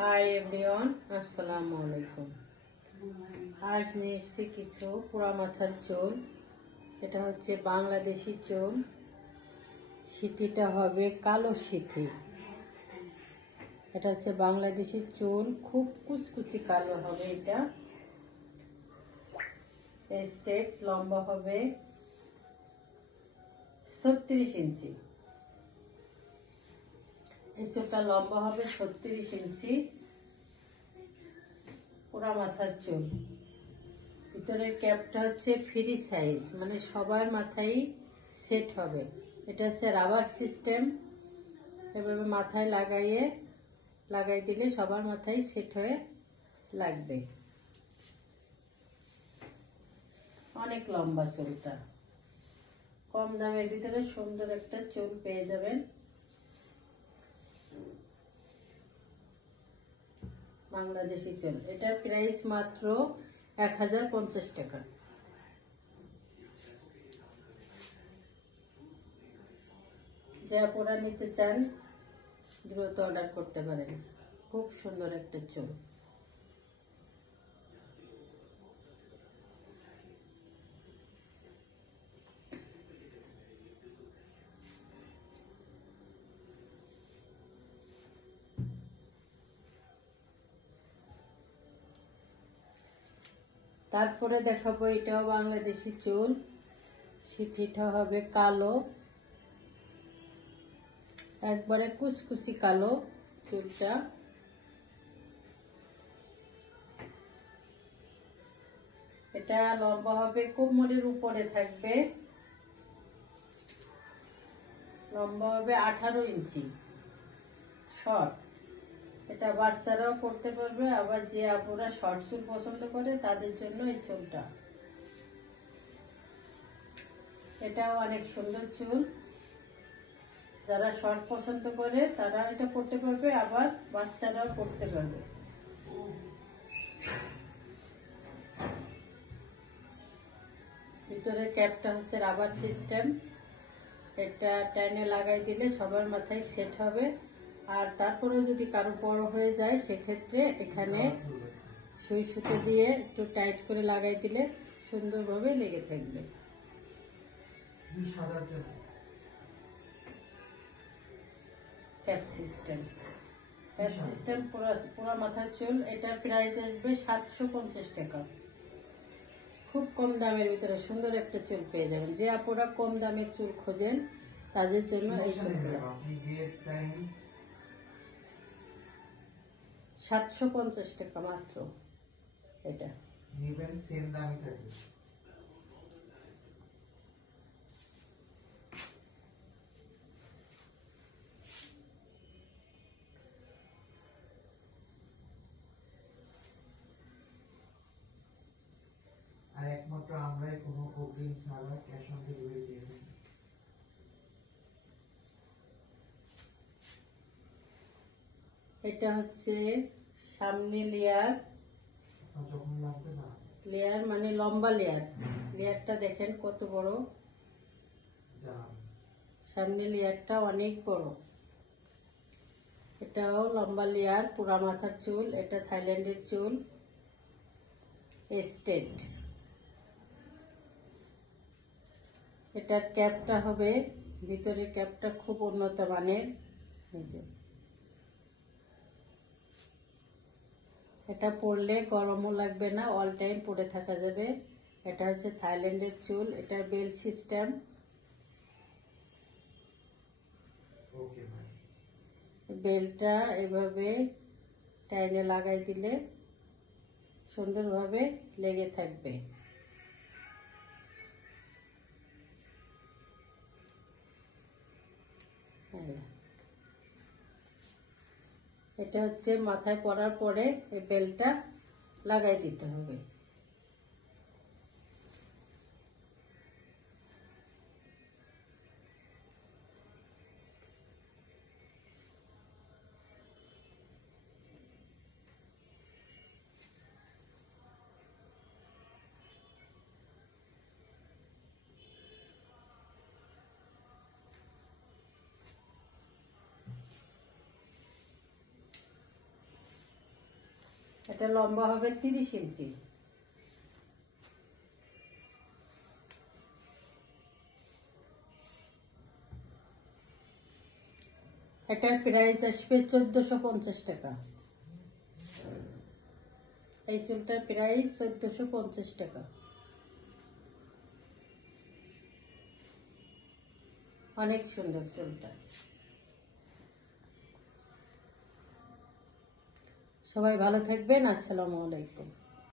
Hi everyone, আসসালামু আলাইকুম। আজ নিয়ে এসেছি কিছু পুরা মাথার চুল। এটা হচ্ছে বাংলাদেশি চুল। সিথিটা হবে কালো সিথি। এটা হচ্ছে বাংলাদেশি চুল, খুব কুচকুচি কালো হবে। এটা স্ট্রেট লম্বা হবে 36 ইঞ্চি। এই চুলটা লম্বা হবে 36 ইঞ্চি। পুরা মাথার চুল। ভিতরের ক্যাপটা হচ্ছে ফ্রি সাইজ, মানে সবার মাথায় সেট হবে। এটা হচ্ছে রাবার সিস্টেম। এভাবে মাথায় লাগাই দিলে সবার মাথায় সেট হয়ে লাগবে। অনেক লম্বা চুলটা, কম দামের ভিতরে সুন্দর একটা চুল পেয়ে যাবেন। বাংলাদেশি চুল, এটার প্রাইস মাত্র 1050 টাকা। যা পরা নিতে চান দ্রুত অর্ডার করতে পারেন। খুব সুন্দর একটা চুল। তারপরে দেখাবো, এটাও বাংলাদেশি চুল। সিথিটা হবে কালো, একবারে কুচকুচি কালো চুলটা। এটা লম্বা হবে, কোমরের উপরে থাকবে। লম্বা হবে 18 ইঞ্চি, শর্ট। এটা বাচ্চারাও পড়তে পারবে, আবার যে আপুরা শর্ট চুল পছন্দ করে তাদের জন্য এই চুলটা। এটাও অনেক সুন্দর চুল। যারা শর্ট পছন্দ করে তারা এটা পড়তে পারবে, আবার বাচ্চারাও পড়তে পারবে। ভিতরের ক্যাপটা হচ্ছে রাবার সিস্টেম। এটা টাইনে লাগাই দিলে সবার মাথায় সেট হবে। আর তারপরেও যদি কারো বড় হয়ে যায়, সেক্ষেত্রে এখানে সুই সুতো দিয়ে একটু টাইট করে লাগাই দিলে সুন্দরভাবে লেগে থাকবে। ক্যাপ সিস্টেম পুরো মাথার চুল। এটার প্রাইস আসবে 750 টাকা। খুব কম দামের ভিতরে সুন্দর একটা চুল পেয়ে যাবেন। যে আপুরা কম দামের চুল খোঁজেন তাদের জন্য এই চুলগুলো। 750 টাকা মাত্র। এটা নেবেন সেম দামই থাকবে। আর একমাত্র আমরাই কোনো অগ্রিম ছাড়া ক্যাশ অন ডেলিভারি দিয়ে থাকি। এটা হচ্ছে সামনে লেয়ার। লেয়ার মানে লম্বা লেয়ার। লেয়ারটা দেখেন কত বড়। সামনে লেয়ারটা অনেক বড়। এটাও লম্বা লেয়ার, পুরা মাথার চুল। এটা থাইল্যান্ডের চুল, স্ট্রেট। এটার ক্যাপটা হবে, ভিতরের ক্যাপটা খুব উন্নত মানের। এটা পরলে গরমও লাগবে না, অল টাইম পরে থাকা যাবে। এটা হচ্ছে থাইল্যান্ডের চুল। এটার বেল সিস্টেম। বেলটা এভাবে টাইনে লাগাই দিলে সুন্দরভাবে লেগে থাকবে। এটা হচ্ছে মাথায় পরার পরে এই বেলটা লাগাই দিতে হবে। এটা লম্বা হবে 30 ইঞ্চি। এটার প্রাইস আসবে 1450 টাকা। এই চুলটার প্রাইস 1450 টাকা। অনেক সুন্দর চুলটা। সবাই ভালো থাকবেন। আসসালামু আলাইকুম।